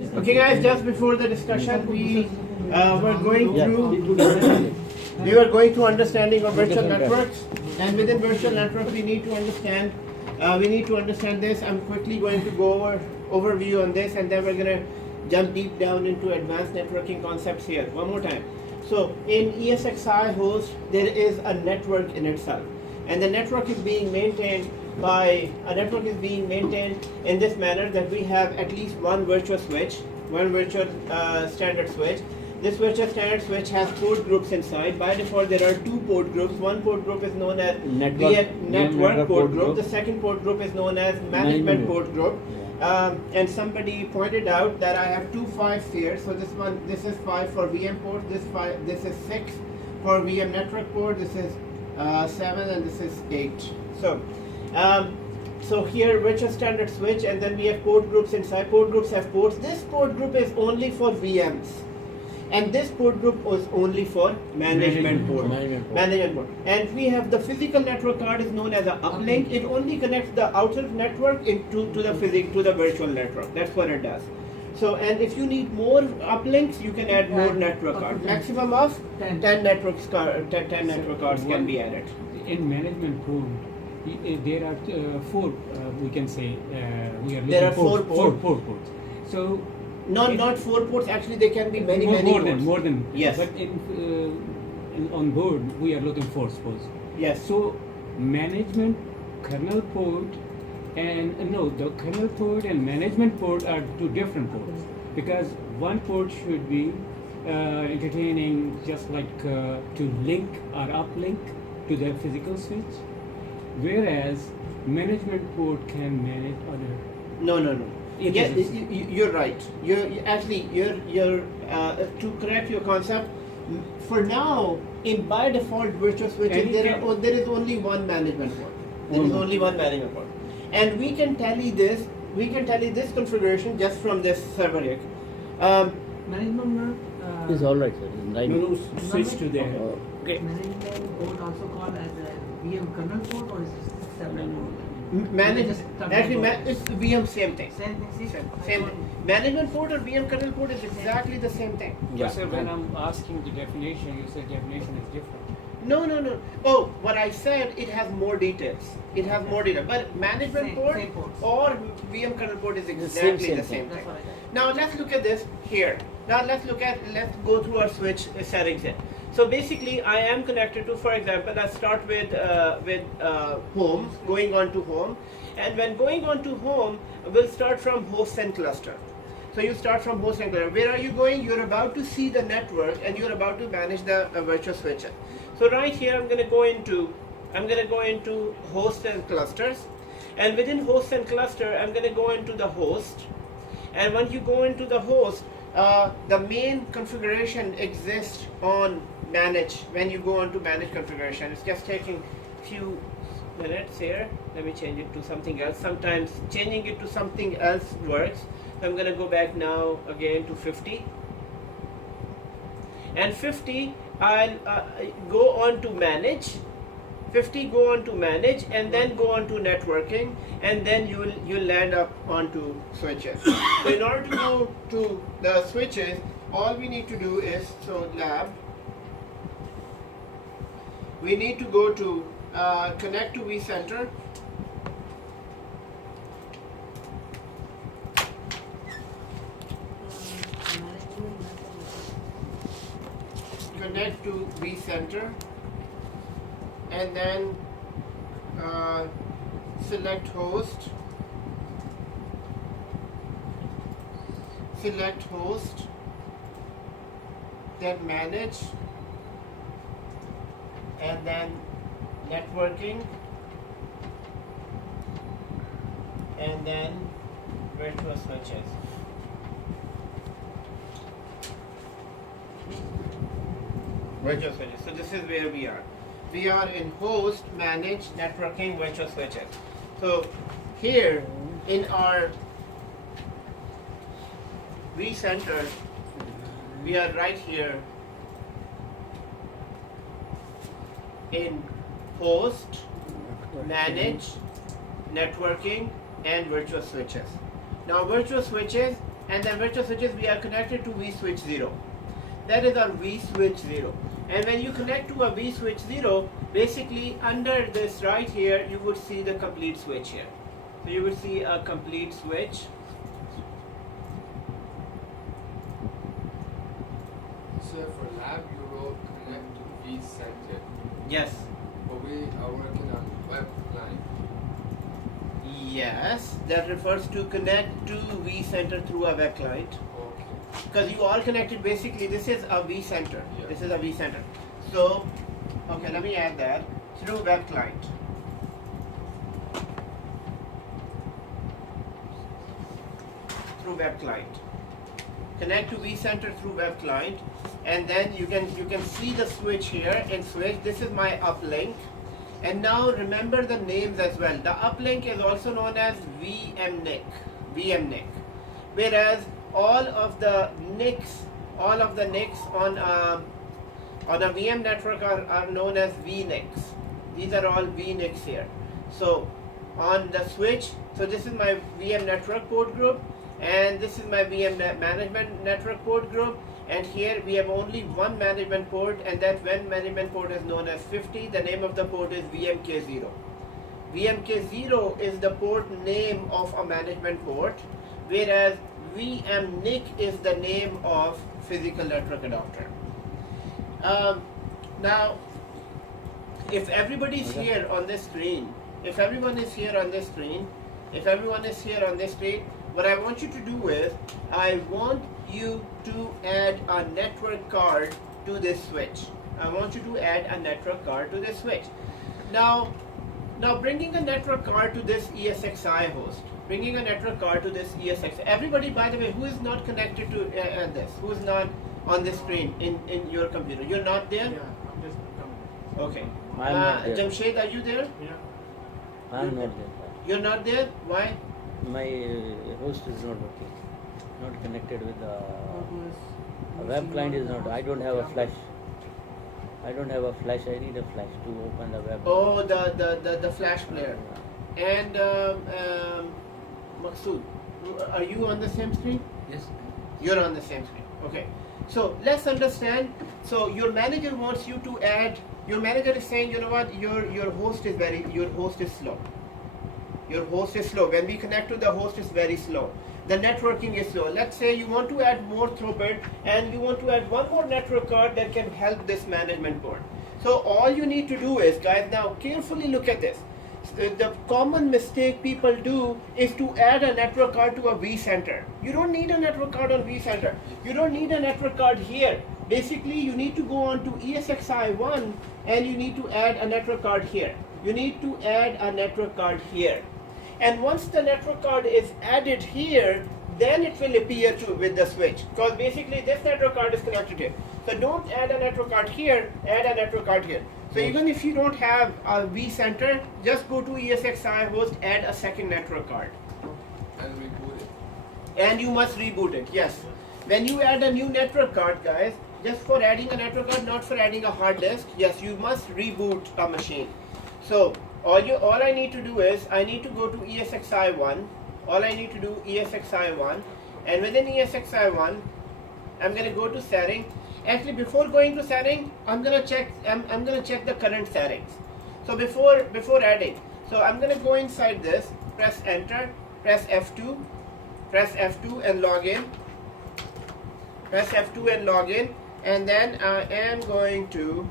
Okay guys, just before the discussion, we were going through, we were going through understanding of virtual networks, and within virtual networks we need to understand this. I'm quickly going to go over overview on this, and then we're going to jump deep down into advanced networking concepts here. One more time. So in ESXi host, there is a network in itself, and the network is being maintained in this manner that we have at least one virtual switch, one virtual standard switch. This virtual standard switch has port groups inside. By default, there are two port groups. One port group is known as network port group. The second port group is known as management port group. And somebody pointed out that I have two 5s here. So this is 5 for VM port. This is 6 for VM network port. This is 7, and this is 8. So here virtual standard switch, and then we have port groups inside. Port groups have ports. This port group is only for VMs, and this port group was only for management port. And we have the physical network card is known as an uplink. It only connects the outer network to the virtual network. That's what it does. So, and if you need more uplinks, you can add more network cards. Maximum of 10 network cards can be added. In management port, there are 4. We can say we are looking there are for 4 ports. So not 4 ports. Actually, they can be many ports. More than. Yes. But on board, we are looking for suppose. Yes. So management kernel port and the kernel port and management port are two different ports, because one port should be entertaining just like to link or uplink to the physical switch, whereas management port can manage other. No. Yes, you're right. You're to correct your concept. For now, by default virtual switches, there is only one management port. There is only one management port, and we can tally this. This configuration just from this server here. Management is all right, sir. Right. Switch to there. Okay. management port also called as a VM kernel port, or is it separate port? It's VM same thing. Same thing. Same thing. Management port or VM kernel port is exactly the same thing. Yeah. So when I'm asking the definition, you said definition is different. No. Oh, what I said, it has more details. But management port or VM kernel port is exactly the same thing. Now let's look at this here. Let's go through our switch settings here. So basically, I am connected to, for example, let's start with home, going on to home. And when going on to home, we'll start from host and cluster. So you start from host and cluster. Where are you going? You're about to see the network, and you're about to manage the virtual switcher. So right here, I'm going to go into host and clusters, and within host and cluster, I'm going to go into the host. And once you go into the host, the main configuration exists on manage. When you go on to manage configuration, it's just taking few minutes here. Let me change it to something else. Sometimes changing it to something else works. So I'm going to go back now again to 50. And 50, I'll go on to manage. 50 go on to manage, and then go on to networking, and then you'll land up onto switches. So in order to go to the switches, all we need to do is, so lab, we need to go to connect to vCenter. Connect to vCenter, and then select host, then manage, and then networking, and then virtual switches. So this is where we are. We are in host, manage, networking, virtual switches. So here in our vCenter, we are right here in host, manage, networking, and virtual switches. Now virtual switches and then virtual switches we are connected to V switch 0. That is our V switch 0. And when you connect to a V switch 0, basically under this right here, you would see the complete switch here. So you would see a complete switch. So for lab, you will connect to vCenter, Yes. but we are working on web line. Yes, that refers to connect to vCenter through a web client. Okay. Because you all connected, basically this is a vCenter. Yeah. This is a vCenter. So, okay, let me add that through web client. Through web client. Connect to vCenter through web client, and then you can see the switch here in switch. This is my uplink. And now remember the names as well. The uplink is also known as VMNIC, whereas all of the NICs on a VM network are known as VNICs. These are all VNICs here. So on the switch, so this is my VM network port group, and this is my VM management network port group. And here we have only one management port, and that one management port is known as 50. The name of the port is VMK0. VMK0 is the port name of a management port, whereas VMNIC is the name of physical network adapter. Now, if everybody is here on this screen, what I want you to do is, I want you to add a network card to this switch. Now bringing a network card to this ESXi host, everybody, by the way, who is not connected to this, who is not on this screen in your computer, you're not there? Yeah, I'm just coming. Okay. I'm not there. Jamshed, are you there? Yeah. I'm not there. You're not there? Why? My host is not working. Not connected with the web client is not. I don't have a flash. I need a flash to open the web. Oh, the flash player. And Maqsood, are you on the same screen? Yes. You're on the same screen. Okay. So let's understand. So your manager wants you to add. Your manager is saying, you know what? Your host is slow. Your host is slow. When we connect to the host, it's very slow. The networking is slow. Let's say you want to add more throughput, and you want to add one more network card that can help this management board. So all you need to do is, guys, now carefully look at this. The common mistake people do is to add a network card to a vCenter. You don't need a network card on vCenter. You don't need a network card here. Basically, you need to go on to ESXi1, and you need to add a network card here. And once the network card is added here, then it will appear with the switch. Because basically this network card is connected here. So don't add a network card here, add a network card here. So even if you don't have a vCenter, just go to ESXi host, add a second network card. And reboot it. And you must reboot it, yes. When you add a new network card, guys, just for adding a network card, not for adding a hard disk, yes, you must reboot a machine. So all I need to do is, I need to go to ESXi1. And within ESXi1, I'm going to go to setting. Actually, before going to setting, I'm going to check the current settings. So before adding, so I'm going to go inside this, press enter, press F2 and log in. And then I am going to.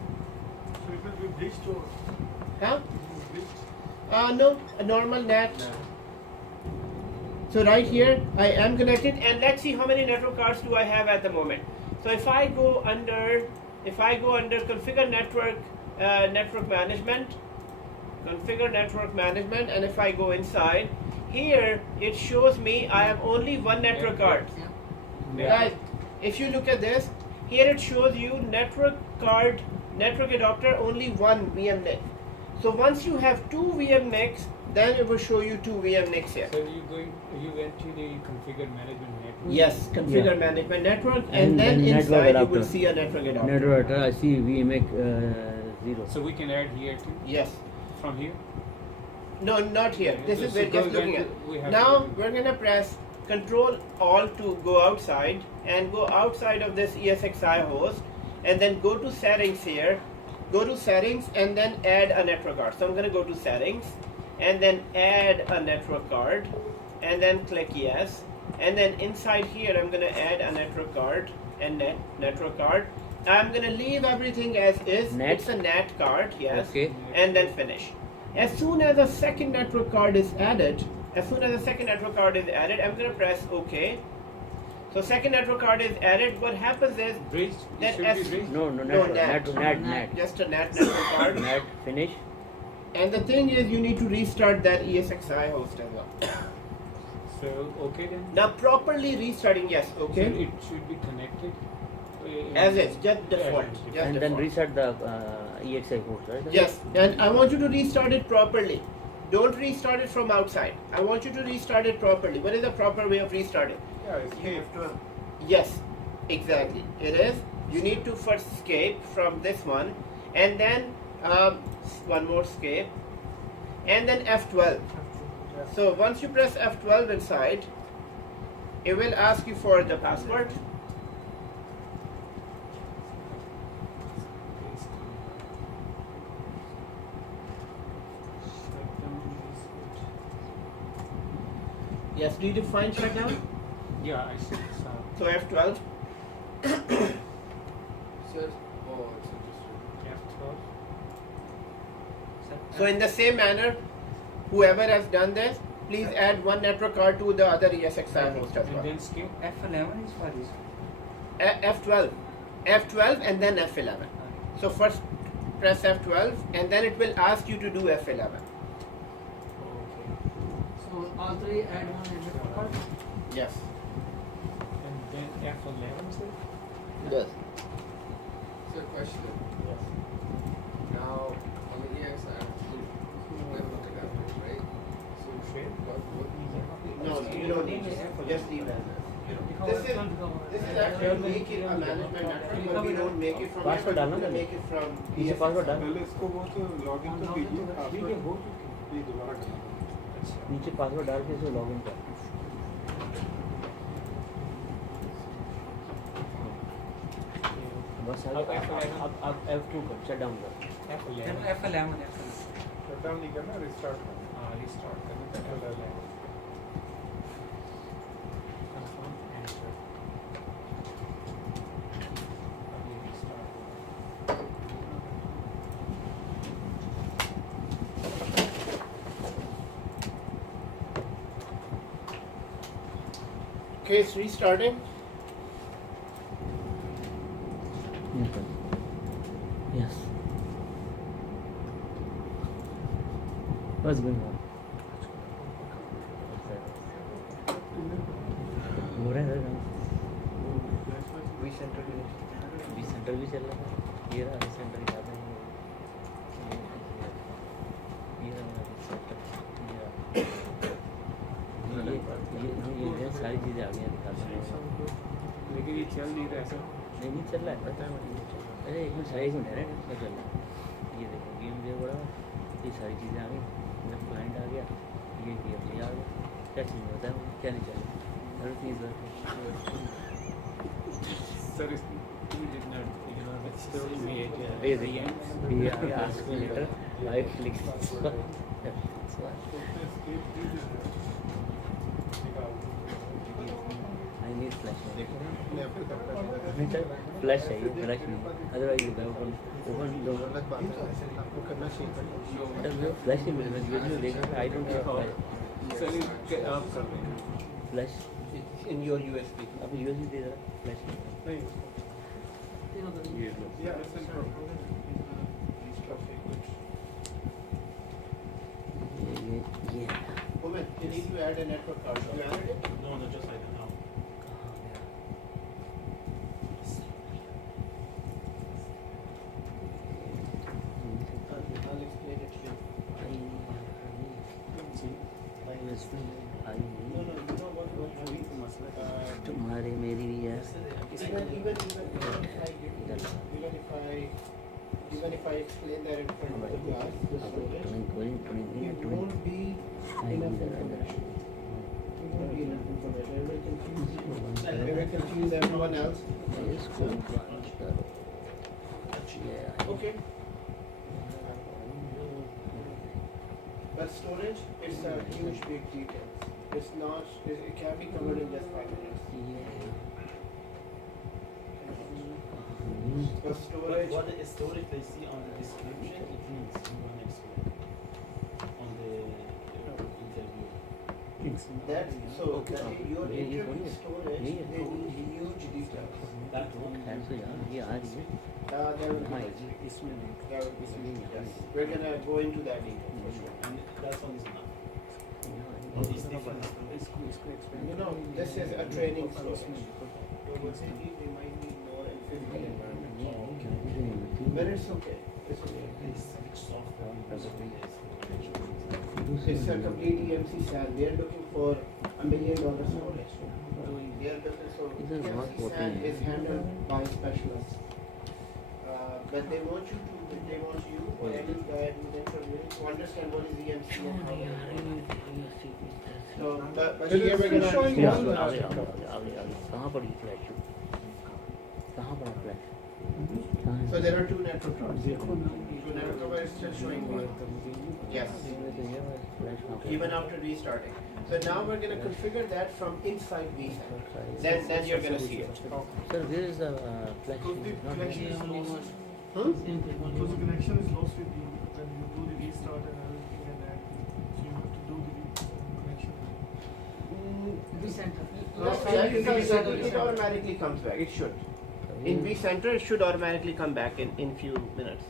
So it will be bridged or? Huh? It will be bridged? No, a normal net. So right here, I am connected, and let's see how many network cards do I have at the moment. So if I go under configure network management, and if I go inside, here it shows me I have only one network card. Guys, if you look at this, here it shows you network adapter, only one VMNIC. So once you have two VMNICs, then it will show you two VMNICs here. So you went to the configure management network? Yes, configure management network, And then then network inside you will adapter. see a network adapter. Network, I see we make 0. So we can add here too? Yes. From here? No, not here. This is So we're just go looking back at. to- we have Now to- we're gonna press Control Alt to go outside and go outside of this ESXi host, and then go to settings here. Go to settings and then add a network card. So I'm going to go to settings and then add a network card and then click yes. And then inside here I'm going to add a network card and network card. I'm going to leave everything as is. Net? It's a NAT card, yes. Okay. And then finish. As soon as a second network card is added, I'm going to press OK. So second network card is added. What happens is Bridge. that Should as be bridge. No, No, NAT. just a NAT network card. NAT, finish. And the thing is, you need to restart that ESXi host as well. So okay then. Now properly restarting, yes, okay. So it should be connected. As is, just default. Yeah, Just And then default. reset the EXI host, right? Yes, and I want you to restart it properly. Don't restart it from outside. I want you to restart it properly. What is the proper way of restarting? Yeah, escape. Yes, exactly. It is. You need to first escape from this one, and then one more escape, and then F12. So once you press F12 inside, it will ask you for the password. Yes, do you define shutdown? Yeah, I see. So F12. Says, oh, it's interesting. So in the same manner, whoever has done this, please add one network card to the other ESXi host as And well. then skip. F11 is for this. F12. F12 and then F11. So first press F12 and then it will ask you to do F11. Okay. So all three add one network card. Yes. And then F11 sir? Yes. So question. Now, on the EXI, we're looking at that, right? So, what No, you don't need to. Just leave it. This is actually make it a management network, but we don't make it from Password here, डालना we पहले। make it from पीछे password डाल। पहले इसको बहुत login तो कीजिए ठीक है, पासवर्ड हो चुकी ये दोबारा करना अच्छा नीचे पासवर्ड डाल के इसे लॉगिन कर। बस अब F2 कर, शट डाउन कर। F11 शट डाउन नहीं करना रिस्टार्ट करना हाँ रिस्टार्ट करना था F11 कंफर्म एंटर अब ये restart Okay, it's restarting. Yes. What's going on? हो रहा है vCenter भी चल रहा है। ये रहा vCenter यहाँ पे ये रहा vCenter ये सारी चीज़ें आ गई हैं दिखाता हूँ। लेकिन ये चल नहीं रहा है सर नहीं चल रहा है पता है मुझे। अरे एक मिनट एक मिनट है ना चल रहा है। ये देखो गेम जो बड़ा ये सारी चीज़ें आ गई। मेरा क्लाइंट आ गया ये गेम ये आ गया। क्या चीज़ होता है क्या नहीं चल रहा हर चीज़ सर इस you did not you know but still we ये देखिए ये आ गया ask me later I click I need flash flash चाहिए फ्लैश नहीं अदरवाइज यू गो ओपन दो आपको करना चाहिए फ्लैश ही मिल रहा है देखा I don't have flash sir इसके आप कर रहे हैं फ्लैश In your USB. अब यूएसबी दे रहा फ्लैश नहीं ये लो या ऐसे ये Woman, you need to add a network card. You added it? No, just like now. I'll explain it to you. No, no, you know what तुम्हारे मेरी भी है even if I explain that in front of the class, the student, it won't be enough information. won't be enough information. It will confuse everyone else. Yes, cool. Yeah. Okay. But storage, it's a huge big detail. It's not, it can be covered in just 5 minutes. But storage, What is storage they see on the description, it means you want to explain on the interview. that, so Okay. your Yeah, yeah, interview yeah. storage, Yeah, yeah. they need huge details. That one. ये आ रही है There will be, हाँ इसमें नहीं there will be some, yes. We're gonna go into that detail for sure. And that one is enough. It's different storage. इसको इसको explain You know, this is a training storage. University, they might need more in physical environment. But it's okay. It's okay. It's which software It's a complete EMC SAN. They're looking for $1 million storage. They're looking so These are not EMC SAN working. is handled by specialists. But they want you or any guy who's interviewing to understand what is EMC and how it works. So, but It here is we're gonna showing understand. one आगे कहाँ पड़ी flash कहाँ पड़ा flash So there are two network cards. So network card is still showing one. Yes. Even after restarting. So now we're going to configure that from inside vCenter. Then you're going to see it. Sir, where is the flash? Because the Not connection here. is lost. Hmm? Because the connection is lost with you when you do the restart and everything and that. So you have to do the connection. vCenter. It automatically comes back. It should. In vCenter, it should automatically come back in few minutes.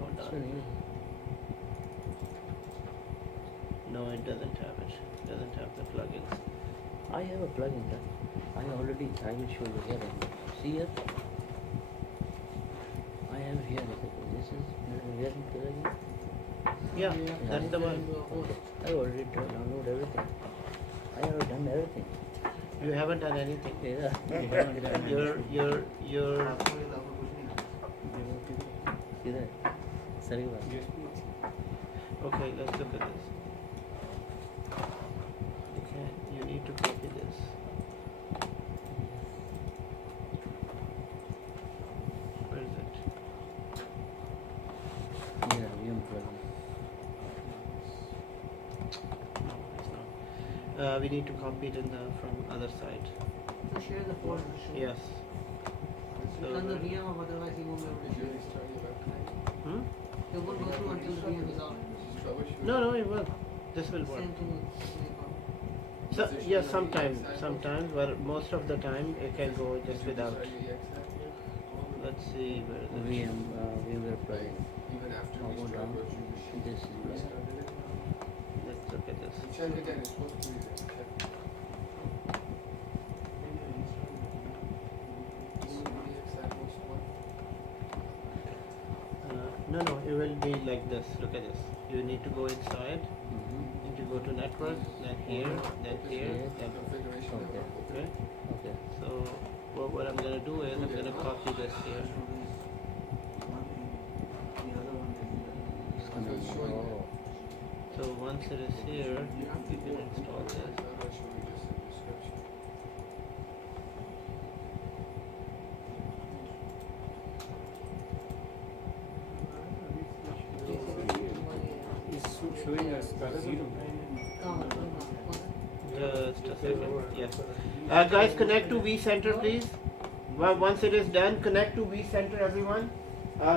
Hold on. No, it doesn't have it. It doesn't have the plugins. I have a plugin. Sir. I will show you here. See here. I have here. This is here plugin. Yeah, that's the one. I already download everything. I have done everything. You haven't done anything. Yeah. You're See that? Sorry about that. okay. Let's look at this. Okay, you need to copy this. Where is it? Yeah, VM plugin. No, it's not. We need to copy it from other side. So share the folder. Yes. You run the VM, otherwise you won't be able to share it. Hmm? It won't go through until the VM is out. No, it will. This will work. Same thing with So, yes, sometimes, but most of the time it can go just without. Let's see where is it. VMware plugin. Even after How we about start down? what you This is restarted it. Let's look at this. Check again, it's supposed to be there. No, it will be like this. Look at this. You need to go inside. Need to go to network, then here, then here, then Configuration. Okay. okay. Okay. So what I'm gonna do is I'm gonna copy this here. It's gonna So it's showing oh. So once it is here, you can install this. Otherwise, should we just in description? It's showing us the zero. Just a second. Yes. Guys, connect to vCenter, please. Well, once it is done, connect to vCenter, everyone.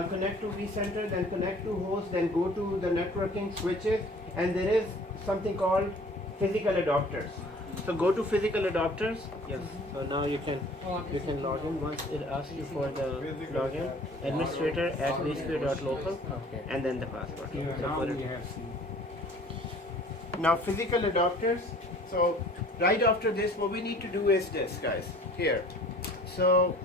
Connect to vCenter, then connect to host, then go to the networking switches, and there is something called physical adapters. So go to physical adapters. Yes. So now you can log in. Once it asks you for the login, administrator at vSphere.local, Okay. and then the password. Yeah, So now put it. we have seen. Now physical adapters. So right after this, what we need to do is this, guys. Here. So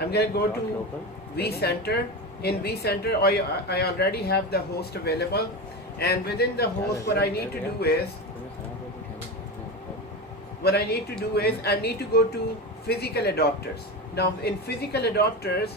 I'm gonna go to Local. vCenter. In vCenter, I already have the host available, and within the host, what I need to do is I need to go to physical adapters. Now in physical adapters,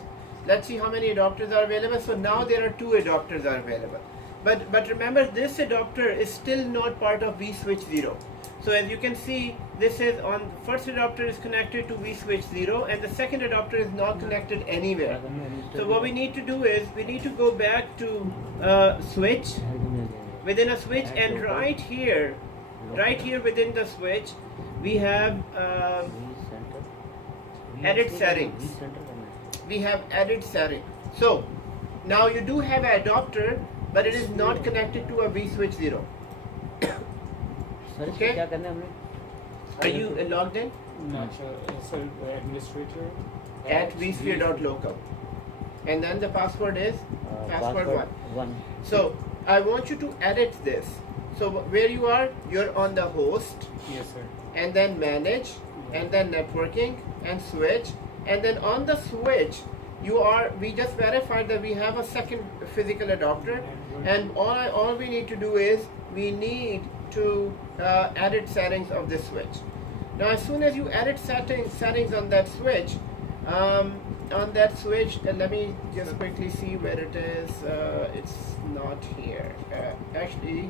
let's see how many adapters are available. So now there are 2 adapters are available. But remember, this adapter is still not part of vSwitch 0. So as you can see, this is on first adapter is connected to vSwitch 0, and the second adapter is not connected anywhere. So what we need to do is we need to go back to switch, within a switch, and right here within the switch, we have edit settings. We have edit settings. So now you do have an adapter, but it is not connected to a vSwitch 0. Sir Okay. क्या करना है हमने? Are you logged in? Not sure. So administrator. At vSphere.local. And then the password is password 1. So I want you to edit this. So where you are, you're on the host, Yes, sir. and then manage, and then networking, and switch, and then on the switch, we just verified that we have a second physical adapter, and all we need to do is we need to edit settings of this switch. Now as soon as you edit settings on that switch, let me just quickly see where it is. It's not here. Actually,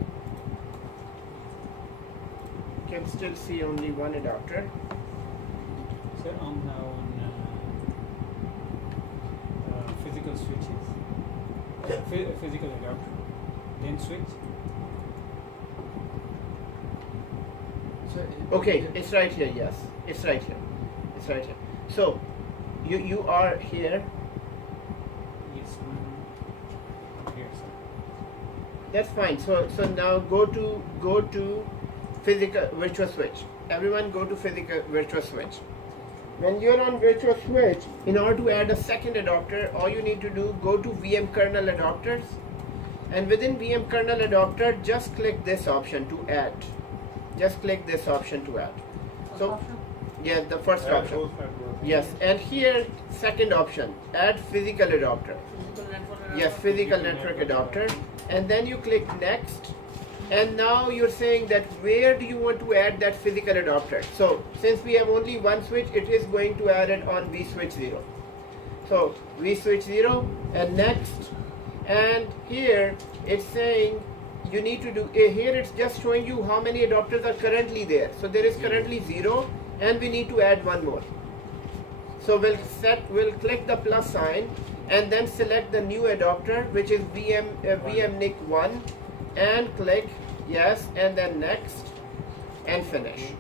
you can still see only one adapter. Sir, I'm now on physical switches. Physical adapter. Then switch. Okay, it's right here. Yes, it's right here. It's right here. So you are here. Yes. Here, sir. That's fine. So now go to physical virtual switch. Everyone go to physical virtual switch. When you're on virtual switch, in order to add a second adapter, all you need to do, go to VM kernel adapters, and within VM kernel adapter, just click this option to add. Just click this option to add. So yeah, the first option. Yes, and here second option, add physical adapter. Yes, physical network adapter, and then you click next, and now you're saying that where do you want to add that physical adapter. So since we have only one switch, it is going to add it on vSwitch 0. So vSwitch 0 and next, and here it's saying you need to do, here it's just showing you how many adapters are currently there. So there is currently 0, and we need to add one more. So we'll click the plus sign and then select the new adapter, which is VMNIC 1, and click yes, and then next, and finish.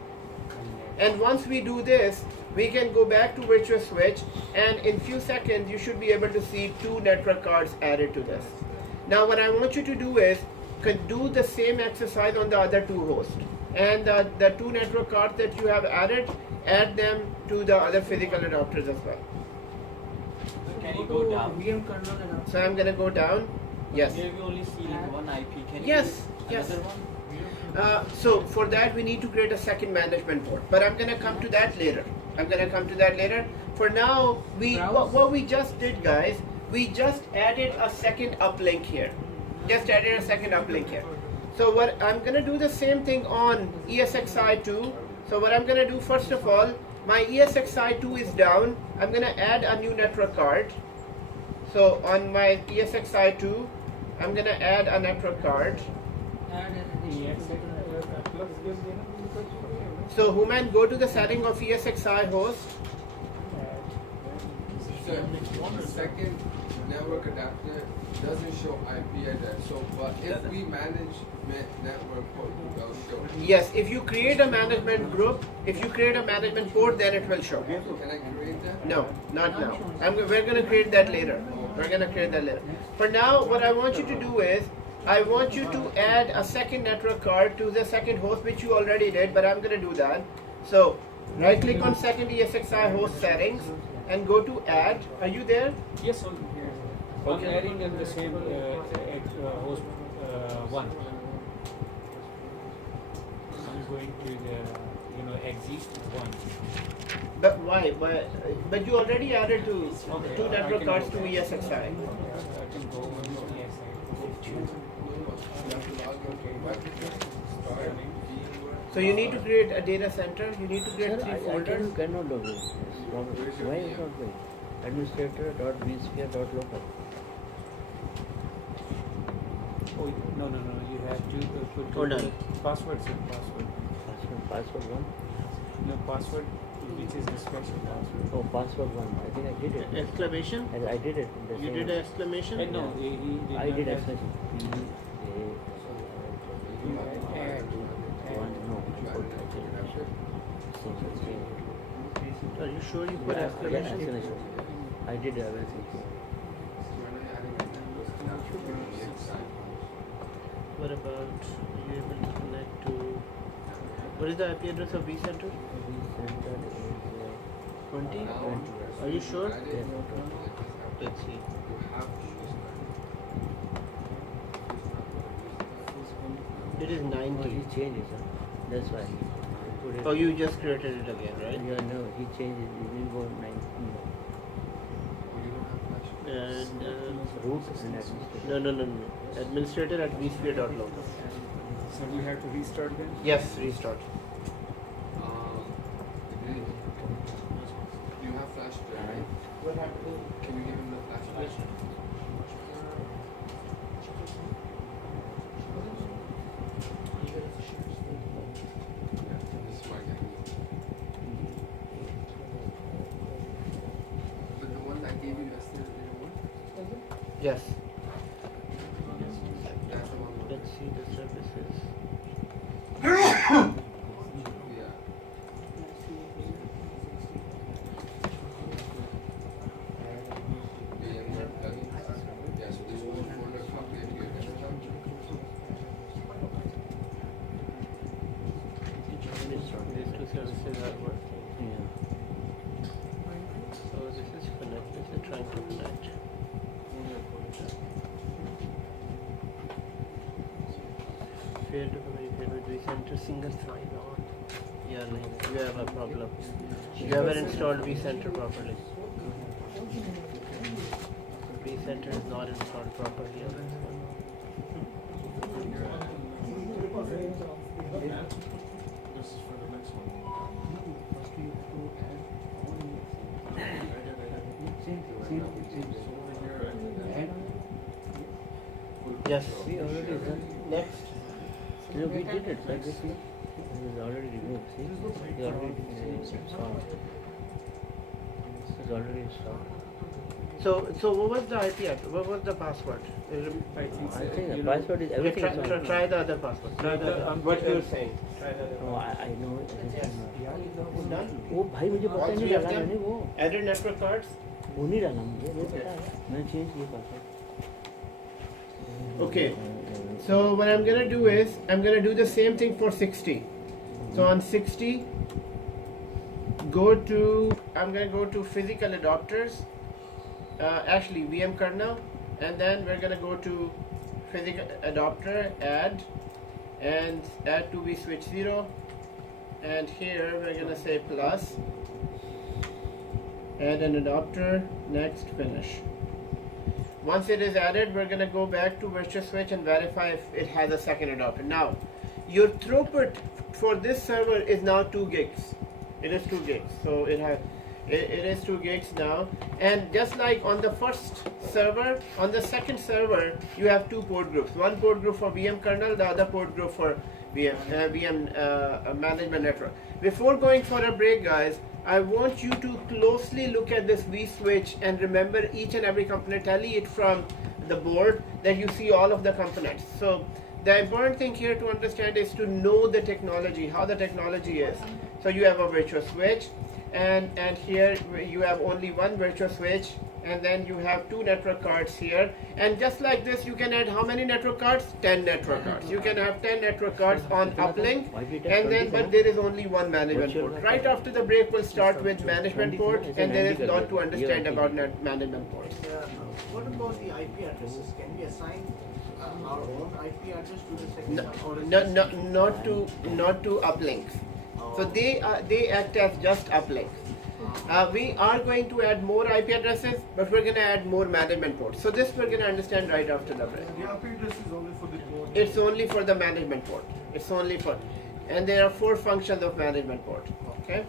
And once we do this, we can go back to virtual switch, and in few seconds you should be able to see 2 network cards added to this. Now what I want you to do is do the same exercise on the other 2 hosts, and the 2 network cards that you have added, add them to the other physical adapters as well. Can you go down? VM kernel adapter. So I'm gonna go down. Yes. Here we only see like one IP. Can you Yes, do yes. another one? So for that we need to create a second management port, but I'm gonna come to that later. For now, what we just did, guys, we just added a second uplink here. So what I'm gonna do the same thing on ESXi 2. So what I'm gonna do, first of all, my ESXi 2 is down. I'm gonna add a new network card. So on my ESXi 2, I'm gonna add a network card. So Human, go to the setting of ESXi host. So the second network adapter doesn't show IP address. So, but if we manage network port, it will show. Yes, if you create a management group, if you create a management port, then it will show. Can I create that? No, not now. We're going to create that later. For now, what I want you to do is, I want you to add a second network card to the second host, which you already did, but I'm going to do that. So, right click on second ESXi host settings and go to add. Are you there? Yes, sir. I'm adding in the same host 1. I'm going to the exist 1. But why? But you already added two network cards to ESXi. I can go on ESXi. So you need to create a data center. You need to create 3 I folders. cannot log in. Why is not going? Administrator.vsphere.local. Oh, no, you have to put Hold on. password, sir, password. Password one. No, password, which is the special password. Oh, password one. I think I did it. Exclamation? I did it. The You same did way. an exclamation? No, he did I not did have- exclamation. One, no. Are you sure you put Yeah, exclamation? exclamation. I did everything. What about you able to connect to what is the IP address of vCenter? vCenter is 20? 20. Are you sure? Yes. Let's see. It is Oh, 90. he changed it, sir. That's why he put it. Oh, you just created it again, right? Yeah, no, he changed it. He didn't go 19. And Root and administrator. no. Administrator at vCP.local. So we have to restart then? Yes, restart. Do you have flash drive, right? What happened? Can you give him the flash drive? This might get me. But the one I gave you yesterday, didn't work? Yes. That's the one. Let's see the services. Yeah. VMware plugin. Yeah, so this one folder copy it to your desktop. These two services are working. Yeah. So this is connect. This is trying to connect. Failed to communicate with vCenter single sign-on. Yeah, no, you have a problem. You haven't installed vCenter properly. vCenter is not installed properly on this one. This is for the next one. Yes. We already done. Next. No, we did it. Like this. It was already removed. See? We already installed. It was already installed. So what was the IP address? What was the password? I think so. I think the You know, password is everything. Try, is try, on. try the other password. Try the other. What you're saying. Try the other. No, I know it. Done. वो भाई मुझे पता All नहीं three of डाला them? मैंने वो Added network cards. वो नहीं डाला मुझे वो पता है मैंने चेंज किया password Okay. So what I'm gonna do is I'm gonna do the same thing for 60. So on 60, I'm gonna go to physical adapters. Actually VM kernel, and then we're gonna go to physical adapter, add to be switch 0, and here we're gonna say plus, add an adapter, next, finish. Once it is added, we're gonna go back to virtual switch and verify if it has a second adapter. Now, your throughput for this server is now 2 gigs. It is 2 gigs, so it is 2 gigs now. And just like on the first server, on the second server, you have 2 port groups. One port group for VM kernel, the other port group for VM management network. Before going for a break, guys, I want you to closely look at this vSwitch and remember each and every component. Tally it from the board that you see all of the components. So the important thing here to understand is to know the technology, how the technology is. So you have a virtual switch, and here you have only one virtual switch, and then you have 2 network cards here. And just like this, you can add how many network cards? 10 network cards. You can have 10 network cards on uplink, and then but there is only one management port. Right after the break, we'll start with management port, and there is a lot to understand about management ports. What about the IP addresses? Can we assign our own IP address to the second? Not to uplinks. So they act as just uplinks. We are going to add more IP addresses, but we're going to add more management ports. So this we're going to understand right after the break. The IP address is only for the port. It's only for the management port. It's only for, and there are 4 functions of management port. Okay.